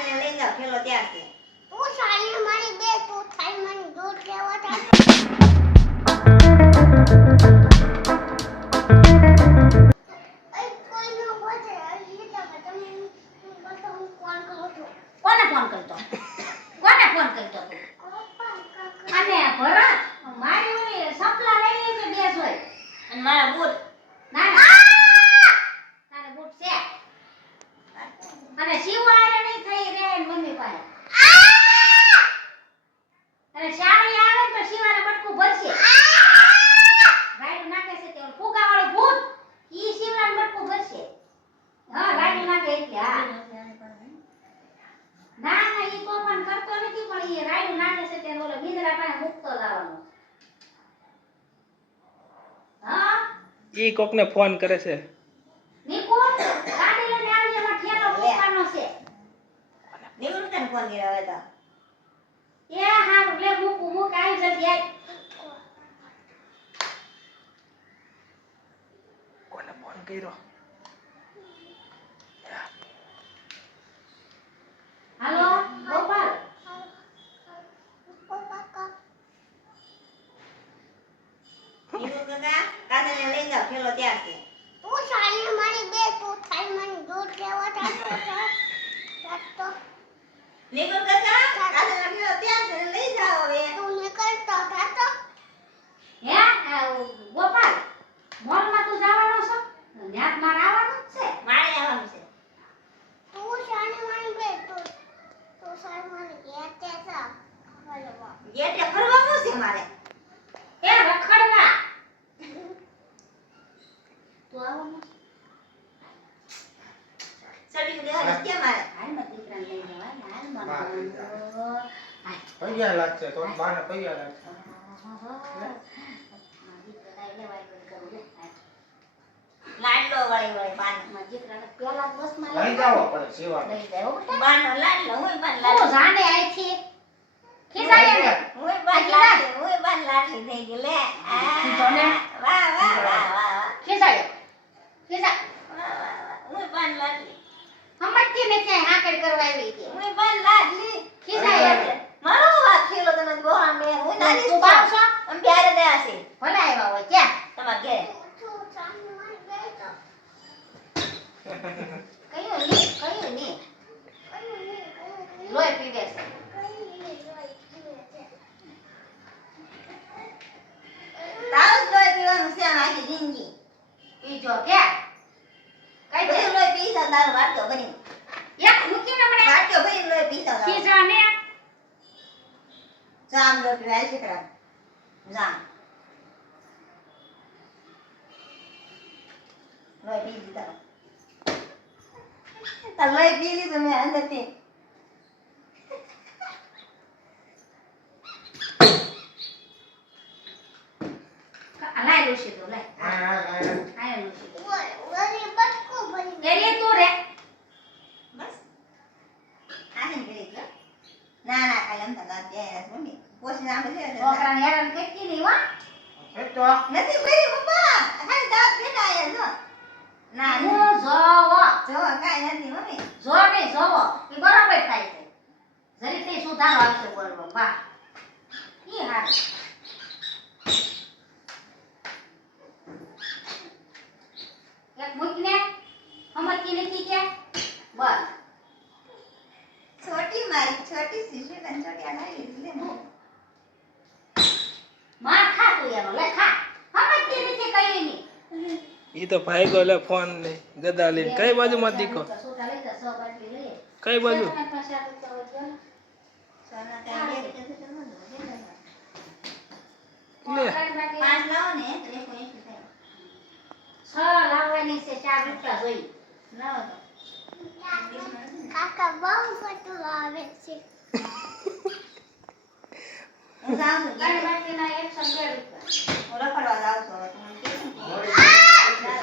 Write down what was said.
કાજલને લઈ જાઓ ખેલો ત્યાર છે તું સાલી મારી બે તું થાય મને દૂધ લેવા તા કોઈનો બોલે લીધા તમે બતો હું કોણ કહું છું કોને ફોન કરતો અને ભરત મારી ઓલી સપલા લઈ લેજે બે જોઈ અને મારા બૂટ ના તારે બૂટ છે અને શિવારે નહીં થઈ રે મમ્મી પાસે અને શાળી આવે તો શિવારે બટકું ભરશે રાયડું નાખે છે તે ફૂગા વાળો ભૂત ઈ શિવરાન બટકું ભરશે હા રાયડું નાખે એટલે હા ના ઈ તોફાન કરતો નથી પણ ઈ રાયડું નાખે છે તે ઓલો બિંદરા પાસે મુક્તો લાવવાનો હા ઈ કોકને ફોન કરે છે નિકુલ ગાડી લઈને આવી એમાં ઠેલો મૂકવાનો છે નિવૃત્તને ફોન કર્યો હવે તો એ હારું લે મૂક આવી જલ્દી આય કોને ફોન કર્યો હાલો ગોપાલ નિવૃત્ત કાકા કાજલને લઈ જાઓ ખેલો ત્યાર છે તું સાલી મારી બે તું થાય મને દૂધ લેવા તા તો નિવૃત્ત કાકા કાજલને ખેલો ત્યાર છે લઈ જાઓ હવે તું નીકળતો હતા તો હે ગોપાલ મોલમાં તું જવાનો છો ન્યાત માર આવવાનું જ છે મારે આવવાનું છે તું સાલી મારી બે તું સાલી મારી કે તા બોલવા ગેટે ફરવાનું છે મારે એ રખડવા તું આવવાનું સડી દેવા કે મારે હાલ મત દીકરાને લઈ જવાય હાલ મત પૈયા લાગશે તો બાને પૈયા લાગશે લાડલો વાળી બાન લઈ જાઓ પડે સેવા બાનો લાડલો હું બાન તું લાડલો જાને આઈથી ખીજાય ને હું બાન લાડલી હું બાન લાડલી થઈ ગઈ લે જોને. વાહ વાહ વાહ વાહ ખીજાય હું બાન લાડલી હમતી ને ક્યાંય હાકડ કરવા આવી હતી હું બાન લાડલી ખીજાય મારો વાત ખેલો તમે બોલા મે હું નાની તું બાપ છો અમ પ્યારે દે આસી ભલે આવ્યા હોય ક્યાં તમાર ઘરે તું સાલી મારી બે તો કયું ની લોહી પીવે છે તાવ લોહી પીવાનું છે આખી જિંદગી પીજો કે કઈ દે બધું લોહી પીસા તારો વાટકો ભરી એક મૂકીને મને વાટકો ભરી લોહી પીસા ખીજાને જામ લોહી પીવાય છે કરા જામ લોહી પી દીધા તાર લોહી પી લીધું મેં અંદરથી લાય લોશી તો લાય હા આય લોશી તો વળી બટકો ભરી કેરી તું રે બસ આને કરી દો ના ના કાલે એમ તો ગાત જાય મમ્મી પોષણ આમ છે છોકરાને હેરાન કરતી નહીં હો તો નથી ભરી પપ્પા ખાલી દાંત બેઠા આયા જો ના હું જોવો જો કાઈ નથી મમ્મી જો નહીં જોવો એ બરાબર થાય છે જરી તે સુધારો આવશે બોલવા બા ઈ હાર એક મૂકને હમતી નથી કે બસ छोटी मारी छोटी सी कन छोटी आलाई ले માર ખા તું એનો લે ખા હમતી નથી કઈ નહીં ઈ તો ભાઈ ગોલે ફોન ને ગદા લઈને કઈ બાજુમાં દીકો સોટા લઈ જા સો બાટલી લઈ કઈ બાજુ सोना का ये લે पांच लाओ ने तो एक एक है છ લાવવાની છે 4 રૂપિયા જોઈ लाओ तो કાકા બહુ બધું આવે છે હું જાઉં છું ગાડી બાટલીના 102 રૂપિયા ઓલા પડવા જાઉં છું તમે કેમ આ